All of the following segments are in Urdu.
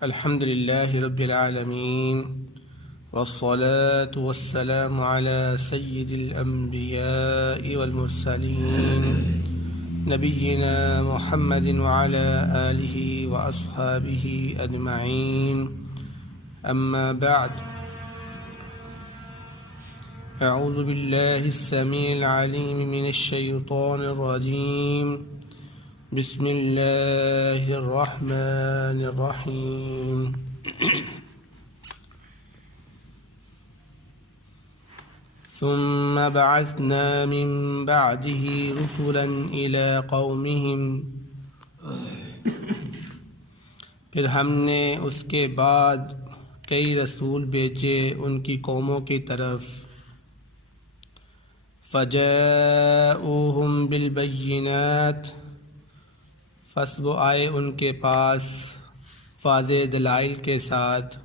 الحمد لله رب العالمين والصلاة والسلام على سيد الأنبياء والمرسلين نبينا محمد وعلى آله وأصحابه أجمعين أما بعد أعوذ بالله السميع العليم من الشيطان الرجيم بسم الله الرحمن الرحيم ثم بعثنا من بعده رسلا إلى قومهم پھر ہم نے اس کے بعد کئی رسول بھیجے ان کی قوموں کی طرف فجاءوهم بالبينات پس وہ آئے ان کے پاس واضح دلائل کے ساتھ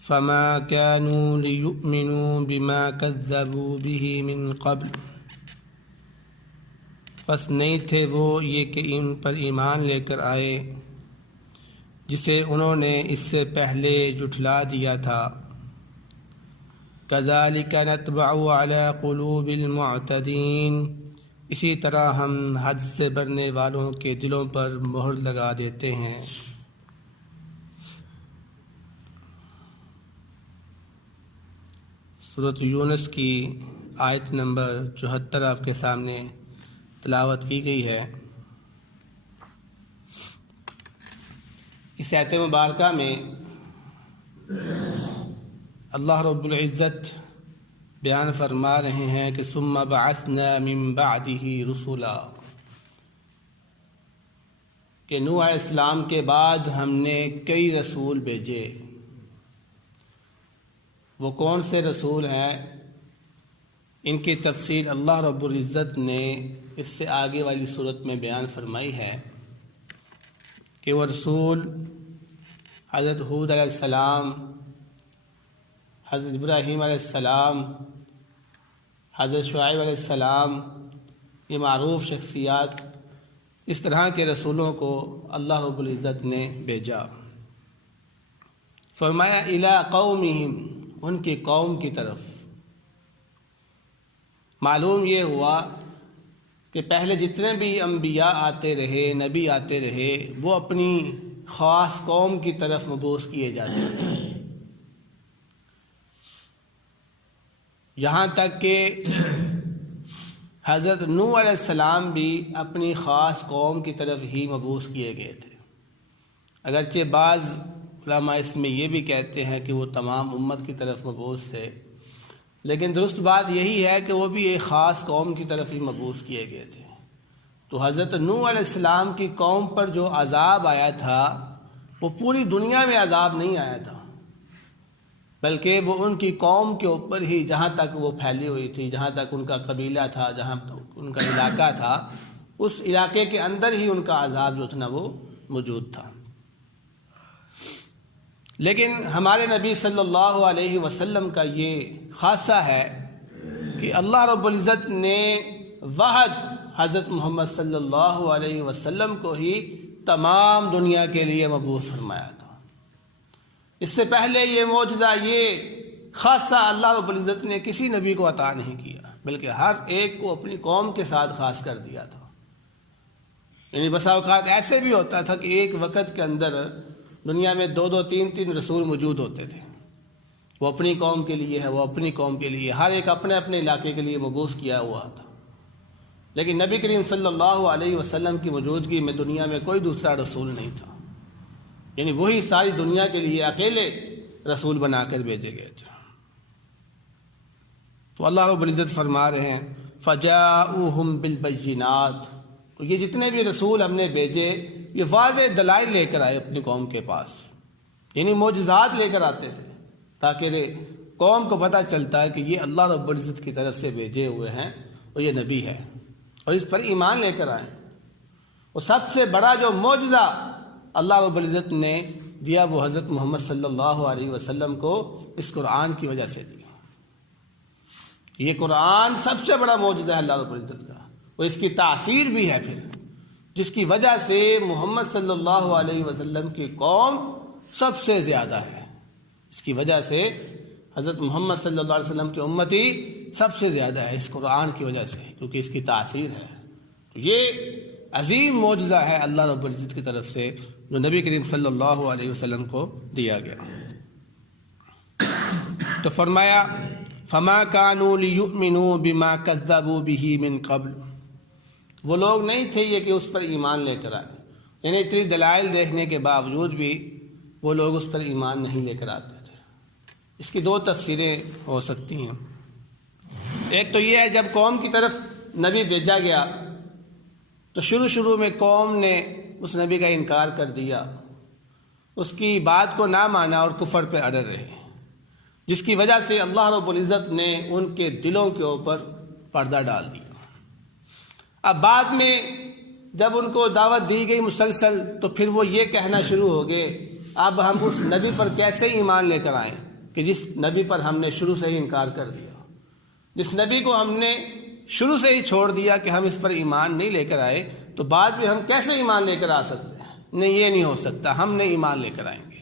فما كانوا ليؤمنوا بما كذبوا به من قبل پس نہیں تھے وہ یہ کہ ان پر ایمان لے کر آئے جسے انہوں نے اس سے پہلے جھٹلا دیا تھا كذلك نتبع على قلوب المعتدين اسی طرح ہم حد سے بڑھنے والوں کے دلوں پر مہر لگا دیتے ہیں۔ سورۃ یونس کی آیت نمبر 74 آپ کے سامنے تلاوت کی گئی ہے۔ اس آیت مبارکہ میں اللہ رب العزت بیان فرما رہے ہیں کہ ثم بعثنا من بعده رسولا، کہ نوح علیہ السلام کے بعد ہم نے کئی رسول بھیجے۔ وہ کون سے رسول ہیں؟ ان کی تفصیل اللہ رب العزت نے اس سے آگے والی صورت میں بیان فرمائی ہے کہ وہ رسول حضرت ہود علیہ السلام، حضرت ابراہیم علیہ السلام، حضرت شعیب علیہ السلام، یہ معروف شخصیات، اس طرح کے رسولوں کو اللہ رب العزت نے بھیجا۔ فرمایا الی قومہم، ان کی قوم کی طرف۔ معلوم یہ ہوا کہ پہلے جتنے بھی انبیاء آتے رہے، نبی آتے رہے، وہ اپنی خاص قوم کی طرف مبعوث کیے جاتے ہیں، یہاں تک کہ حضرت نوح علیہ السلام بھی اپنی خاص قوم کی طرف ہی مبعوث کیے گئے تھے۔ اگرچہ بعض علماء اس میں یہ بھی کہتے ہیں کہ وہ تمام امت کی طرف مبعوث تھے، لیکن درست بات یہی ہے کہ وہ بھی ایک خاص قوم کی طرف ہی مبعوث کیے گئے تھے۔ تو حضرت نوح علیہ السلام کی قوم پر جو عذاب آیا تھا وہ پوری دنیا میں عذاب نہیں آیا تھا، بلکہ وہ ان کی قوم کے اوپر ہی، جہاں تک وہ پھیلی ہوئی تھی، جہاں تک ان کا قبیلہ تھا، جہاں ان کا علاقہ تھا، اس علاقے کے اندر ہی ان کا عذاب جو تھا وہ موجود تھا۔ لیکن ہمارے نبی صلی اللہ علیہ وسلم کا یہ خاصہ ہے کہ اللہ رب العزت نے واحد حضرت محمد صلی اللہ علیہ وسلم کو ہی تمام دنیا کے لیے مبعوث فرمایا تھا۔ اس سے پہلے یہ معجزہ، یہ خاصہ اللہ رب العزت نے کسی نبی کو عطا نہیں کیا، بلکہ ہر ایک کو اپنی قوم کے ساتھ خاص کر دیا تھا۔ یعنی بسا اوقات ایسے بھی ہوتا تھا کہ ایک وقت کے اندر دنیا میں 2 3 رسول موجود ہوتے تھے، وہ اپنی قوم کے لیے ہے، وہ اپنی قوم کے لیے، ہر ایک اپنے اپنے علاقے کے لیے مبعوث کیا ہوا تھا۔ لیکن نبی کریم صلی اللہ علیہ وسلم کی موجودگی میں دنیا میں کوئی دوسرا رسول نہیں تھا، یعنی وہی ساری دنیا کے لیے اکیلے رسول بنا کر بھیجے گئے تھے۔ تو اللہ رب العزت فرما رہے ہیں فجاءوہم بالبینات، تو یہ جتنے بھی رسول ہم نے بھیجے یہ واضح دلائل لے کر آئے اپنی قوم کے پاس، یعنی معجزات لے کر آتے تھے تاکہ قوم کو پتہ چلتا ہے کہ یہ اللہ رب العزت کی طرف سے بھیجے ہوئے ہیں اور یہ نبی ہے، اور اس پر ایمان لے کر آئیں۔ اور سب سے بڑا جو معجزہ اللہ رب العزت نے دیا وہ حضرت محمد صلی اللہ علیہ وسلم کو اس قرآن کی وجہ سے دیا۔ یہ قرآن سب سے بڑا معجزہ ہے اللہ رب العزت کا، اور اس کی تاثیر بھی ہے پھر، جس کی وجہ سے محمد صلی اللہ علیہ وسلم کی قوم سب سے زیادہ ہے۔ اس کی وجہ سے حضرت محمد صلی اللہ علیہ وسلم کی امتی سب سے زیادہ ہے اس قرآن کی وجہ سے، کیونکہ اس کی تاثیر ہے۔ تو یہ عظیم معجزہ ہے اللہ رب العزت کی طرف سے جو نبی کریم صلی اللہ علیہ وسلم کو دیا گیا۔ تو فرمایا فما كانوا ليؤمنوا بما كذبوا به من قبل، وہ لوگ نہیں تھے یہ کہ اس پر ایمان لے کر آئے، یعنی اتنی دلائل دیکھنے کے باوجود بھی وہ لوگ اس پر ایمان نہیں لے کر آتے تھے۔ اس کی دو تفسیریں ہو سکتی ہیں۔ ایک تو یہ ہے جب قوم کی طرف نبی بھیجا گیا تو شروع میں قوم نے اس نبی کا انکار کر دیا، اس کی بات کو نہ مانا اور کفر پہ اڑے رہے، جس کی وجہ سے اللہ رب العزت نے ان کے دلوں کے اوپر پردہ ڈال دیا۔ اب بعد میں جب ان کو دعوت دی گئی مسلسل تو پھر وہ یہ کہنا شروع ہو گئے اب ہم اس نبی پر کیسے ایمان لے کر آئیں کہ جس نبی پر ہم نے شروع سے ہی انکار کر دیا، جس نبی کو ہم نے شروع سے ہی چھوڑ دیا کہ ہم اس پر ایمان نہیں لے کر آئے، تو بعد میں ہم کیسے ایمان لے کر آ سکتے ہیں؟ نہیں، یہ نہیں ہو سکتا، ہم نے ایمان لے کر آئیں گے۔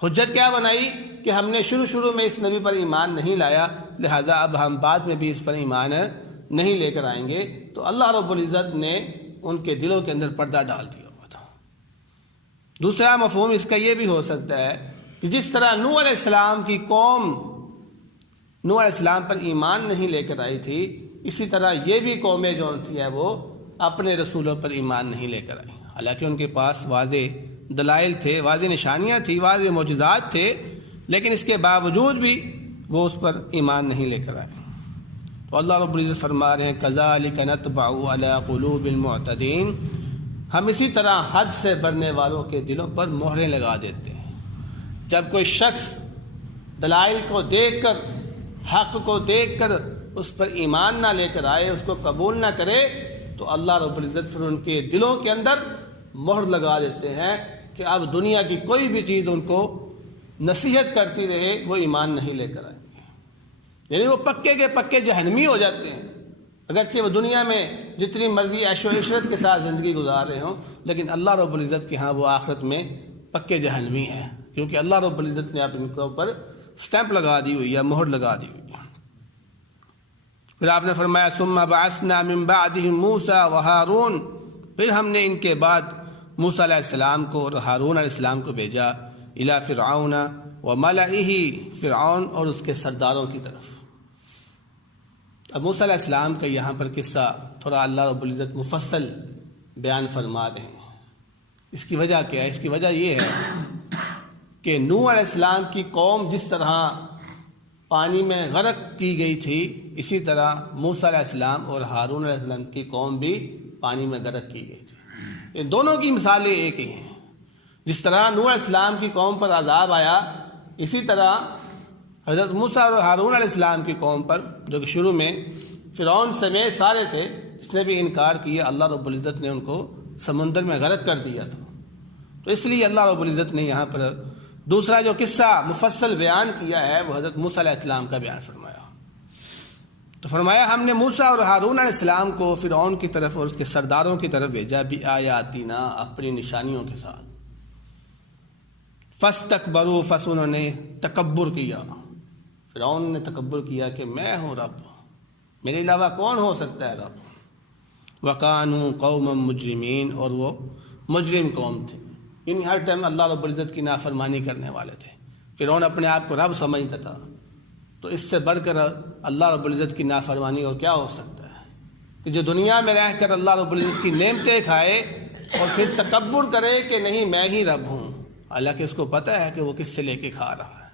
حجت کیا بنائی کہ ہم نے شروع میں اس نبی پر ایمان نہیں لایا، لہذا اب ہم بعد میں بھی اس پر ایمان نہیں لے کر آئیں گے۔ تو اللہ رب العزت نے ان کے دلوں کے اندر پردہ ڈال دیا ہوا تھا۔ دوسرا مفہوم اس کا یہ بھی ہو سکتا ہے کہ جس طرح نوح علیہ السلام کی قوم نوح علیہ السلام پر ایمان نہیں لے کر آئی تھی، اسی طرح یہ بھی قومیں جو تھی وہ اپنے رسولوں پر ایمان نہیں لے کر آئی، حالانکہ ان کے پاس واضح دلائل تھے، واضح نشانیاں تھیں، واضح معجزات تھے، لیکن اس کے باوجود بھی وہ اس پر ایمان نہیں لے کر آئے۔ تو اللہ رب العزت فرما رہے ہیں کذالک نطبع علی قلوب المعتدین، ہم اسی طرح حد سے بڑھنے والوں کے دلوں پر مہریں لگا دیتے ہیں۔ جب کوئی شخص دلائل کو دیکھ کر، حق کو دیکھ کر اس پر ایمان نہ لے کر آئے، اس کو قبول نہ کرے، تو اللہ رب العزت پھر ان کے دلوں کے اندر مہر لگا دیتے ہیں کہ اب دنیا کی کوئی بھی چیز ان کو نصیحت کرتی رہے وہ ایمان نہیں لے کر آئیں گے، یعنی وہ پکے کے پکے جہنمی ہو جاتے ہیں۔ اگرچہ وہ دنیا میں جتنی مرضی عیش و عشرت کے ساتھ زندگی گزار رہے ہوں، لیکن اللہ رب العزت کے ہاں وہ آخرت میں پکے جہنمی ہیں، کیونکہ اللہ رب العزت نے ان کے اوپر سٹیمپ لگا دی ہوئی ہے، مہر لگا دی ہوئی ہے۔ پھر آپ نے فرمایا ثم بعثنا من بعدهم موسى وهارون، پھر ہم نے ان کے بعد موسیٰ علیہ السلام کو اور ہارون علیہ السلام کو بھیجا الی فرعون وملئہ، فرعون اور اس کے سرداروں کی طرف۔ اب موسیٰ علیہ السلام کا یہاں پر قصہ تھوڑا اللہ رب العزت مفصل بیان فرما رہے ہیں۔ اس کی وجہ کیا ہے؟ اس کی وجہ یہ ہے کہ نوح علیہ السلام کی قوم جس طرح پانی میں غرق کی گئی تھی، اسی طرح موسیٰ علیہ السلام اور ہارون علیہ السلام کی قوم بھی پانی میں غرق کی گئی تھی۔ یہ دونوں کی مثالیں ایک ہی ہیں۔ جس طرح نوح علیہ السلام کی قوم پر عذاب آیا، اسی طرح حضرت موسیٰ اور ہارون علیہ السلام کی قوم پر، جو کہ شروع میں فرعون سمیت سارے تھے، اس نے بھی انکار کیا، اللہ رب العزت نے ان کو سمندر میں غرق کر دیا تھا۔ تو اس لیے اللہ رب العزت نے یہاں پر دوسرا جو قصہ مفصل بیان کیا ہے وہ حضرت موسیٰ علیہ السلام کا بیان فرمایا۔ تو فرمایا ہم نے موسیٰ اور ہارون علیہ السلام کو فرعون کی طرف اور اس کے سرداروں کی طرف بھیجا بآیاتنا، اپنی نشانیوں کے ساتھ۔ فاستکبروا، انہوں نے تکبر کیا، فرعون نے تکبر کیا کہ میں ہوں رب، میرے علاوہ کون ہو سکتا ہے رب۔ وکانوا قوما مجرمین، اور وہ مجرم قوم تھے، یعنی ہر ٹائم اللہ رب العزت کی نافرمانی کرنے والے تھے۔ فرعون اپنے آپ کو رب سمجھتا تھا، تو اس سے بڑھ کر اللہ رب العزت کی نافرمانی اور کیا ہو سکتا ہے کہ جو دنیا میں رہ کر اللہ رب العزت کی نعمتیں کھائے اور پھر تکبر کرے کہ نہیں میں ہی رب ہوں، حالانکہ اس کو پتہ ہے کہ وہ کس سے لے کے کھا رہا ہے،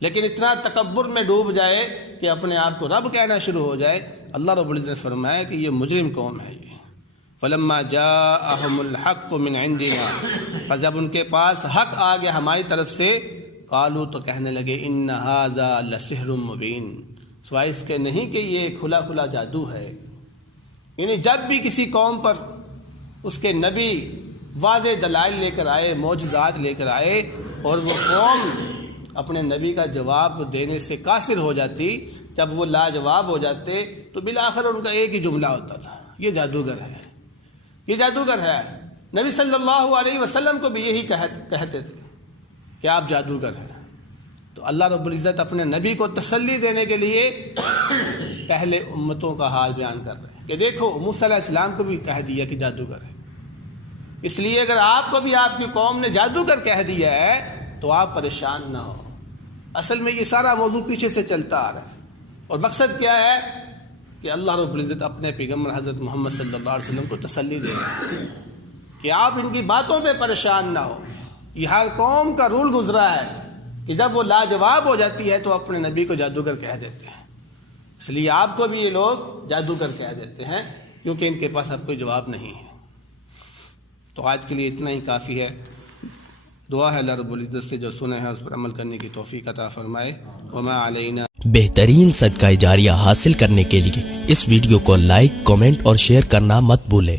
لیکن اتنا تکبر میں ڈوب جائے کہ اپنے آپ کو رب کہنا شروع ہو جائے۔ اللہ رب العزت فرمایا کہ یہ مجرم قوم ہے۔ یہ فلما جاءهم الحق من عندنا، پر جب ان کے پاس حق آ گیا ہماری طرف سے، قالوا، تو کہنے لگے ان ھذا لسحر مبین، سوائے اس کے نہیں کہ یہ کھلا کھلا جادو ہے۔ یعنی جب بھی کسی قوم پر اس کے نبی واضح دلائل لے کر آئے، معجزات لے کر آئے، اور وہ قوم اپنے نبی کا جواب دینے سے قاصر ہو جاتی، جب وہ لاجواب ہو جاتے، تو بالآخر ان کا ایک ہی جملہ ہوتا تھا، یہ جادوگر ہے، یہ جادوگر ہے۔ نبی صلی اللہ علیہ وسلم کو بھی یہی کہتے تھے کہ آپ جادوگر ہیں، تو اللہ رب العزت اپنے نبی کو تسلی دینے کے لیے پہلے امتوں کا حال بیان کر رہے ہیں کہ دیکھو موسیٰ علیہ السلام کو بھی کہہ دیا کہ جادوگر ہے، اس لیے اگر آپ کو بھی آپ کی قوم نے جادوگر کہہ دیا ہے تو آپ پریشان نہ ہو۔ اصل میں یہ سارا موضوع پیچھے سے چلتا آ رہا ہے، اور مقصد کیا ہے کہ اللہ رب العزت اپنے پیغمبر حضرت محمد صلی اللہ علیہ وسلم کو تسلی دے رہے ہیں کہ آپ ان کی باتوں پہ پریشان نہ ہو۔ یہ ہر قوم کا رول گزرا ہے کہ جب وہ لاجواب ہو جاتی ہے تو اپنے نبی کو جادوگر کہہ دیتے ہیں، اس لیے آپ کو بھی یہ لوگ جادوگر کہہ دیتے ہیں کیونکہ ان کے پاس اب کوئی جواب نہیں ہے۔ تو آج کے لیے اتنا ہی کافی ہے۔ دعا ہے اللہ رب العزت سے جو سنے ہیں اس پر عمل کرنے کی توفیق عطا فرمائے۔ وما علینا۔ بہترین صدقہ جاریہ حاصل کرنے کے لیے اس ویڈیو کو لائک، کمنٹ اور شیئر کرنا مت بھولیں۔